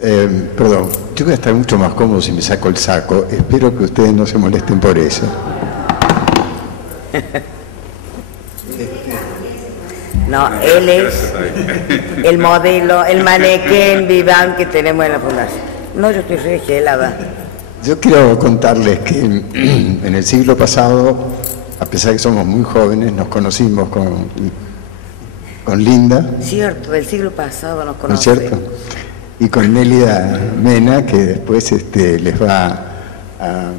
Perdón, yo voy a estar mucho más cómodo si me saco el saco. Espero que ustedes no se molesten por eso. No, él es el modelo, el manequén vivant que tenemos en la fundación. No, yo estoy regelada. Yo quiero contarles que en el siglo pasado, a pesar de que somos muy jóvenes, nos conocimos con Linda. Cierto, del siglo pasado nos conocemos. ¿No es cierto? Y con Nélida Mena, que después les va a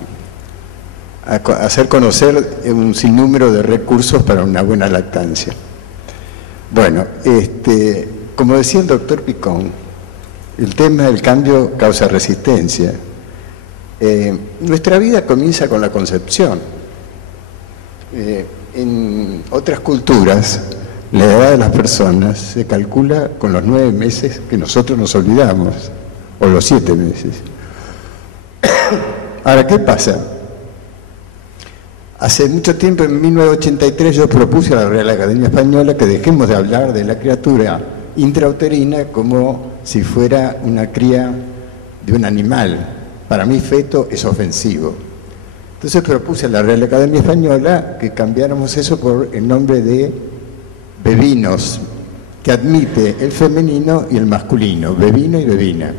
hacer conocer un sinnúmero de recursos para una buena lactancia. Bueno, como decía el doctor Picón, el tema del cambio causa resistencia. Nuestra vida comienza con la concepción. En otras culturas, la edad de las personas se calcula con los 9 meses que nosotros nos olvidamos, o los 7 meses. Ahora, ¿qué pasa? Hace mucho tiempo, en 1983, yo propuse a la Real Academia Española que dejemos de hablar de la criatura intrauterina como si fuera una cría de un animal. Para mí, feto es ofensivo. Entonces propuse a la Real Academia Española que cambiáramos eso por el nombre de bebinos, que admite el femenino y el masculino, bebino y bebina.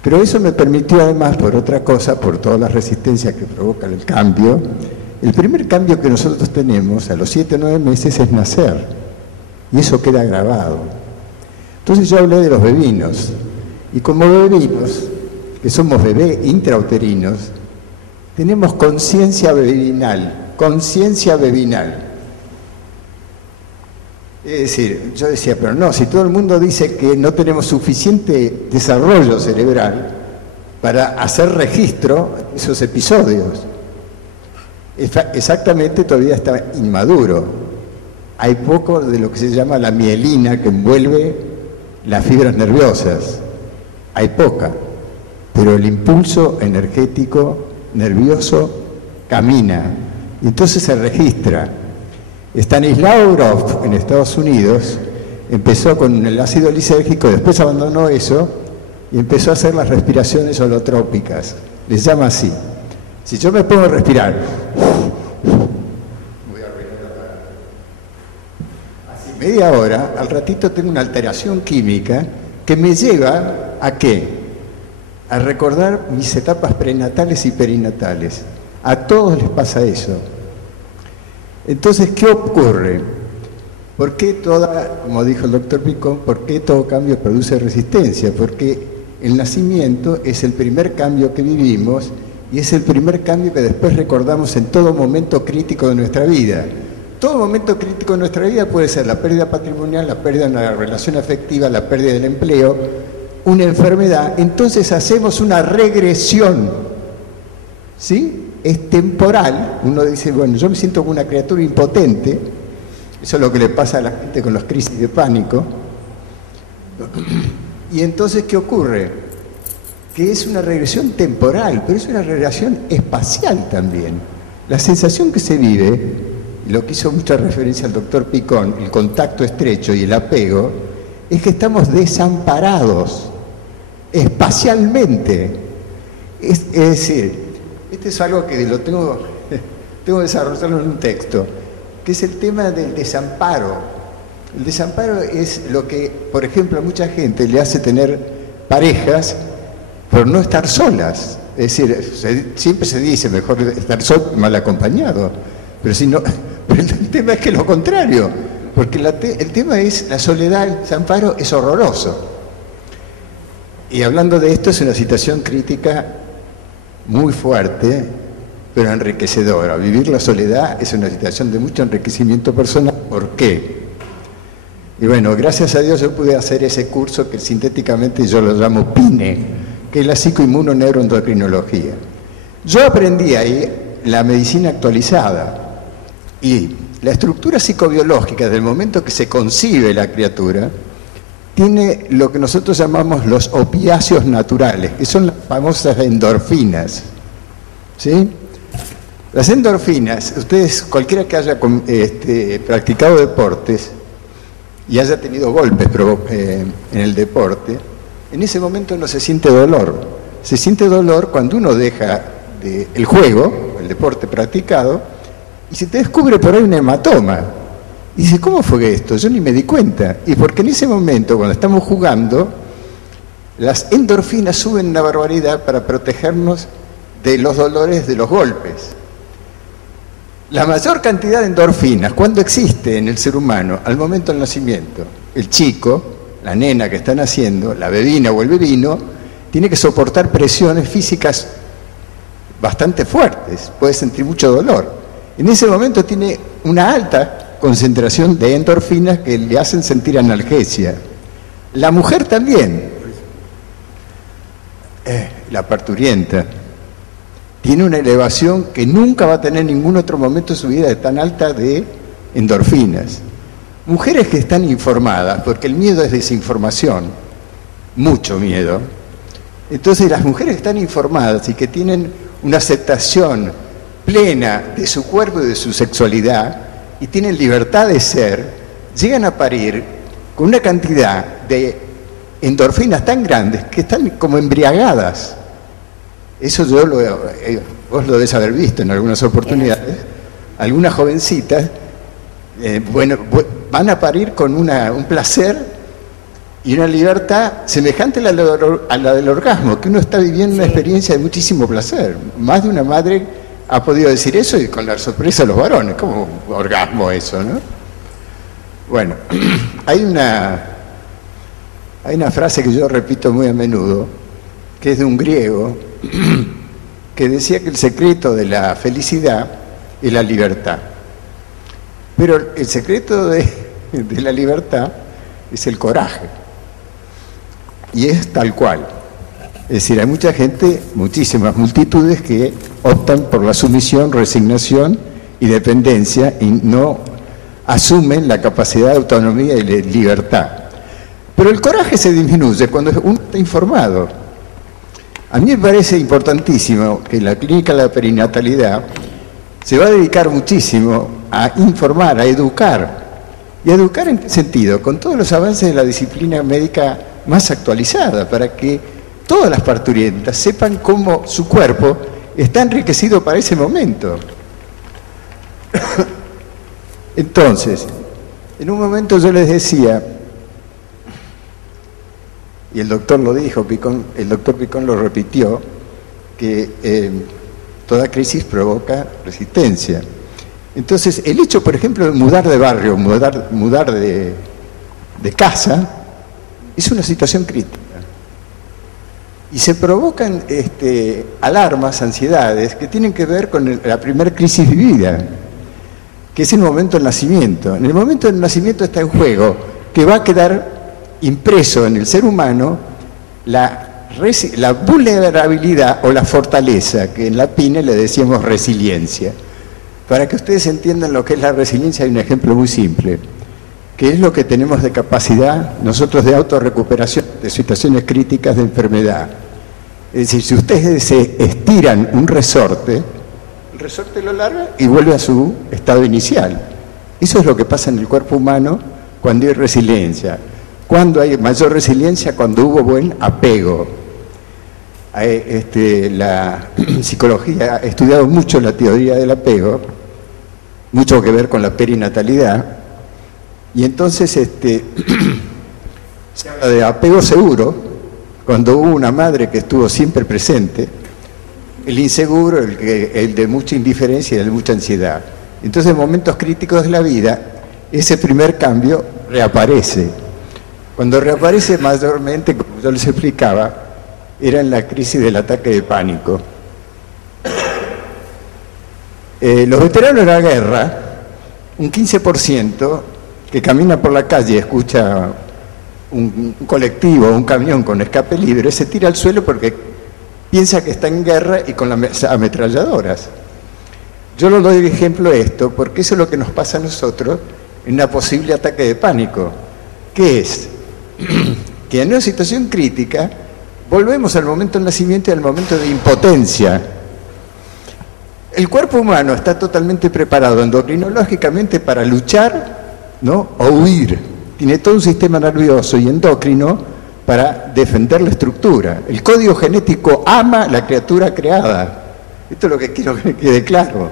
Pero eso me permitió además, por otra cosa, por todas las resistencias que provoca el cambio, el primer cambio que nosotros tenemos a los 7 o 9 meses es nacer, y eso queda grabado. Entonces yo hablé de los bebinos, y como bebinos, que somos bebés intrauterinos, tenemos conciencia bebinal, conciencia bebinal. Es decir, yo decía, pero no, si todo el mundo dice que no tenemos suficiente desarrollo cerebral para hacer registro de esos episodios, exactamente todavía está inmaduro. Hay poco de lo que se llama la mielina que envuelve las fibras nerviosas. Hay poca, pero el impulso energético nervioso camina, y entonces se registra. Stanislaw Grof en Estados Unidos empezó con el ácido lisérgico, después abandonó eso y empezó a hacer las respiraciones holotrópicas. Les llama así. Si yo me pongo a respirar, voy a arreglar así media hora, al ratito tengo una alteración química que me lleva ¿a qué? A recordar mis etapas prenatales y perinatales. A todos les pasa eso. Entonces, ¿qué ocurre? ¿Por qué como dijo el doctor Picón, por qué todo cambio produce resistencia? Porque el nacimiento es el primer cambio que vivimos y es el primer cambio que después recordamos en todo momento crítico de nuestra vida. Todo momento crítico de nuestra vida puede ser la pérdida patrimonial, la pérdida de una relación afectiva, la pérdida del empleo, una enfermedad. Entonces hacemos una regresión, ¿sí? Es temporal. Uno dice, bueno, yo me siento como una criatura impotente. Eso es lo que le pasa a la gente con las crisis de pánico. Y entonces, ¿qué ocurre? Que es una regresión temporal, pero es una regresión espacial también. La sensación que se vive, y lo que hizo mucha referencia al doctor Picón, el contacto estrecho y el apego, es que estamos desamparados espacialmente. Es decir, este es algo que tengo que desarrollarlo en un texto, que es el tema del desamparo. El desamparo es lo que, por ejemplo, a mucha gente le hace tener parejas por no estar solas. Es decir, siempre se dice mejor estar solo mal acompañado, pero el tema es que lo contrario, porque el tema es la soledad, el desamparo es horroroso. Y hablando de esto, es una situación crítica muy fuerte, pero enriquecedora. Vivir la soledad es una situación de mucho enriquecimiento personal. ¿Por qué? Y bueno, gracias a Dios yo pude hacer ese curso que sintéticamente yo lo llamo PINE, que es la psicoinmunoneuroendocrinología. Yo aprendí ahí la medicina actualizada y la estructura psicobiológica del momento que se concibe la criatura tiene lo que nosotros llamamos los opiáceos naturales, que son las famosas endorfinas, ¿sí? Las endorfinas, ustedes, cualquiera que haya practicado deportes y haya tenido golpes en el deporte, En ese momento no se siente dolor. Se siente dolor cuando uno deja el juego, el deporte practicado, y se te descubre por ahí un hematoma. Y dice, ¿cómo fue esto? Yo ni me di cuenta. Y porque en ese momento, cuando estamos jugando, las endorfinas suben una barbaridad para protegernos de los dolores de los golpes. La mayor cantidad de endorfinas, ¿cuándo existe en el ser humano? Al momento del nacimiento. El chico, la nena que está naciendo, la bebina o el bebino, tiene que soportar presiones físicas bastante fuertes, puede sentir mucho dolor. En ese momento tiene una alta concentración de endorfinas que le hacen sentir analgesia. La mujer también, la parturienta, tiene una elevación que nunca va a tener en ningún otro momento de su vida de tan alta de endorfinas. Mujeres que están informadas, porque el miedo es desinformación, mucho miedo. Entonces las mujeres que están informadas y que tienen una aceptación plena de su cuerpo y de su sexualidad y tienen libertad de ser, llegan a parir con una cantidad de endorfinas tan grandes que están como embriagadas. Eso vos lo debes haber visto en algunas oportunidades. Algunas jovencitas, van a parir con un placer y una libertad semejante a la del orgasmo, que uno está viviendo una experiencia de muchísimo placer. Más de una madre ha podido decir eso y con la sorpresa de los varones. ¿Cómo orgasmo eso, no? Bueno, hay una frase que yo repito muy a menudo, que es de un griego, que decía que el secreto de la felicidad es la libertad. Pero el secreto de la libertad es el coraje. Y es tal cual. Es decir, hay mucha gente, muchísimas multitudes que optan por la sumisión, resignación y dependencia y no asumen la capacidad de autonomía y de libertad. Pero el coraje se disminuye cuando uno está informado. A mí me parece importantísimo que la clínica de la perinatalidad se va a dedicar muchísimo a informar, a educar. ¿Y a educar en qué sentido? Con todos los avances de la disciplina médica más actualizada, para que todas las parturientas sepan cómo su cuerpo está enriquecido para ese momento. Entonces, en un momento yo les decía, y el doctor lo dijo, el doctor Picón lo repitió, que toda crisis provoca resistencia. Entonces, el hecho, por ejemplo, de mudar de barrio, mudar de casa, es una situación crítica. Y se provocan alarmas, ansiedades, que tienen que ver con la primera crisis vivida, que es el momento del nacimiento. En el momento del nacimiento está en juego que va a quedar impreso en el ser humano la vulnerabilidad o la fortaleza, que en la PINE le decíamos resiliencia. Para que ustedes entiendan lo que es la resiliencia, hay un ejemplo muy simple, que es lo que tenemos de capacidad nosotros de autorrecuperación de situaciones críticas de enfermedad. Es decir, si ustedes se estiran un resorte, el resorte lo larga y vuelve a su estado inicial. Eso es lo que pasa en el cuerpo humano cuando hay resiliencia. ¿Cuándo hay mayor resiliencia? Cuando hubo buen apego. La psicología ha estudiado mucho la teoría del apego, mucho que ver con la perinatalidad, y entonces se habla de apego seguro, cuando hubo una madre que estuvo siempre presente, el inseguro, el de mucha indiferencia y el de mucha ansiedad. Entonces en momentos críticos de la vida, ese primer cambio reaparece. Cuando reaparece mayormente, como yo les explicaba, era en la crisis del ataque de pánico. Los veteranos de la guerra, un 15% que camina por la calle y escucha un colectivo o un camión con escape libre, se tira al suelo porque piensa que está en guerra y con las ametralladoras. Yo lo doy de ejemplo esto porque eso es lo que nos pasa a nosotros en una posible ataque de pánico. ¿Qué es? Que en una situación crítica volvemos al momento del nacimiento y al momento de impotencia. El cuerpo humano está totalmente preparado endocrinológicamente para luchar, ¿no?, o huir. Tiene todo un sistema nervioso y endocrino para defender la estructura. El código genético ama la criatura creada. Esto es lo que quiero que quede claro.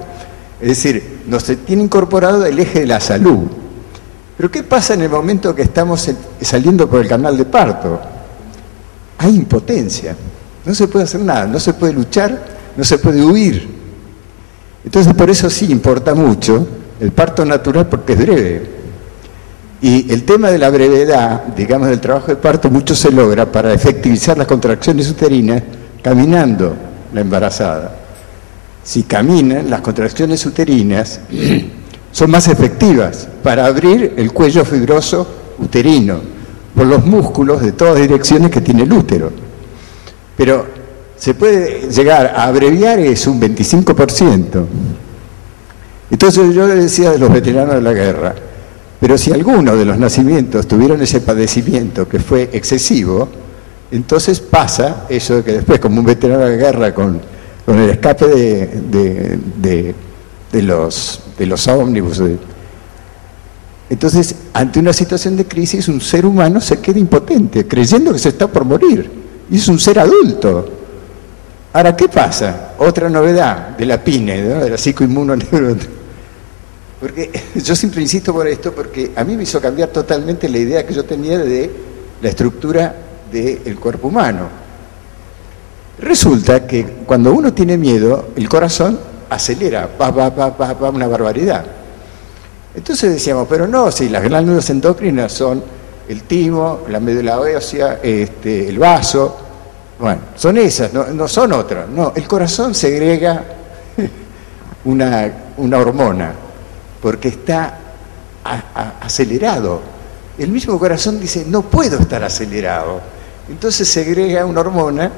Es decir, nos tiene incorporado el eje de la salud. Pero ¿qué pasa en el momento que estamos saliendo por el canal de parto? Hay impotencia. No se puede hacer nada, no se puede luchar, no se puede huir. Entonces, por eso sí importa mucho el parto natural, porque es breve. Y el tema de la brevedad, digamos, del trabajo de parto, mucho se logra para efectivizar las contracciones uterinas caminando la embarazada. Si caminan, las contracciones uterinas son más efectivas para abrir el cuello fibroso uterino por los músculos de todas direcciones que tiene el útero. Pero se puede llegar a abreviar es un 25%. Entonces yo le decía de los veteranos de la guerra, pero si alguno de los nacimientos tuvieron ese padecimiento que fue excesivo, entonces pasa eso de que después, como un veterano de guerra con el escape de los ómnibus, entonces ante una situación de crisis un ser humano se queda impotente, creyendo que se está por morir, y es un ser adulto. Ahora, ¿qué pasa? Otra novedad de la PINE, ¿no? De la psicoinmunoneuroendocrinología. Porque yo siempre insisto por esto, porque a mí me hizo cambiar totalmente la idea que yo tenía de la estructura del cuerpo humano. Resulta que cuando uno tiene miedo, el corazón acelera, va una barbaridad. Entonces decíamos, pero no, si las glándulas endocrinas son el timo, la médula ósea, el vaso, bueno, son esas, no son otras. No, el corazón segrega una hormona, porque está acelerado. El mismo corazón dice, no puedo estar acelerado. Entonces segrega una hormona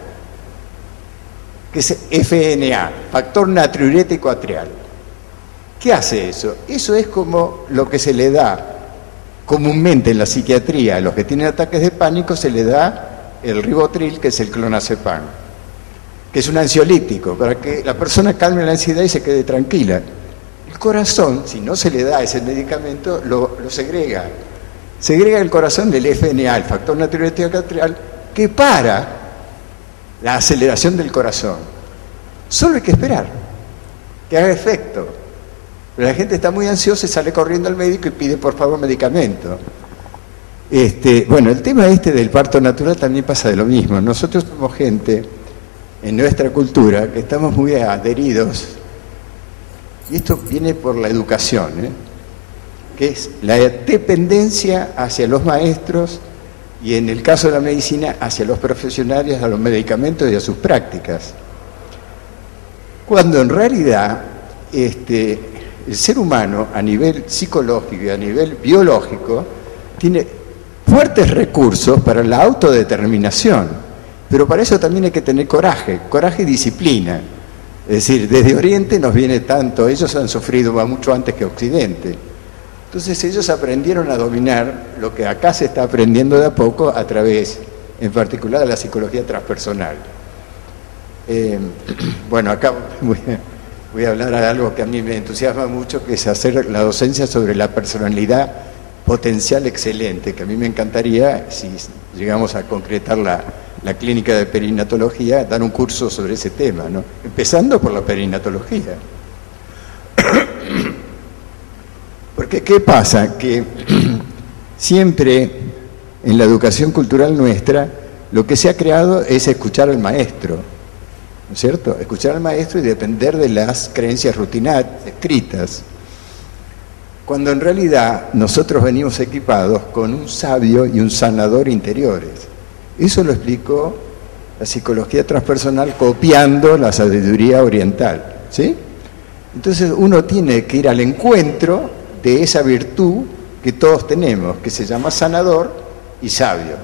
que es FNA, factor natriurético atrial. ¿Qué hace eso? Eso es como lo que se le da comúnmente en la psiquiatría a los que tienen ataques de pánico, se le da el ribotril, que es el clonazepam, que es un ansiolítico, para que la persona calme la ansiedad y se quede tranquila. El corazón, si no se le da ese medicamento, lo segrega. Segrega el corazón del FNA, el factor natriurético atrial, que para la aceleración del corazón. Solo hay que esperar que haga efecto. Pero la gente está muy ansiosa y sale corriendo al médico y pide por favor medicamento. Bueno, el tema del parto natural también pasa de lo mismo. Nosotros somos gente en nuestra cultura que estamos muy adheridos, y esto viene por la educación, que es la dependencia hacia los maestros y en el caso de la medicina hacia los profesionales, a los medicamentos y a sus prácticas. Cuando en realidad el ser humano a nivel psicológico y a nivel biológico tiene fuertes recursos para la autodeterminación, pero para eso también hay que tener coraje y disciplina. Es decir, desde Oriente nos viene tanto, ellos han sufrido mucho antes que Occidente. Entonces ellos aprendieron a dominar lo que acá se está aprendiendo de a poco a través, en particular, de la psicología transpersonal. Bueno, acá voy a hablar de algo que a mí me entusiasma mucho, que es hacer la docencia sobre la personalidad potencial excelente, que a mí me encantaría, si llegamos a concretar la clínica de perinatología, dar un curso sobre ese tema, ¿no? Empezando por la perinatología. Porque ¿qué pasa? Que siempre en la educación cultural nuestra lo que se ha creado es escuchar al maestro, ¿no es cierto? Escuchar al maestro y depender de las creencias rutinarias, escritas. Cuando en realidad nosotros venimos equipados con un sabio y un sanador interiores. Eso lo explicó la psicología transpersonal copiando la sabiduría oriental, ¿sí? Entonces uno tiene que ir al encuentro de esa virtud que todos tenemos, que se llama sanador y sabio.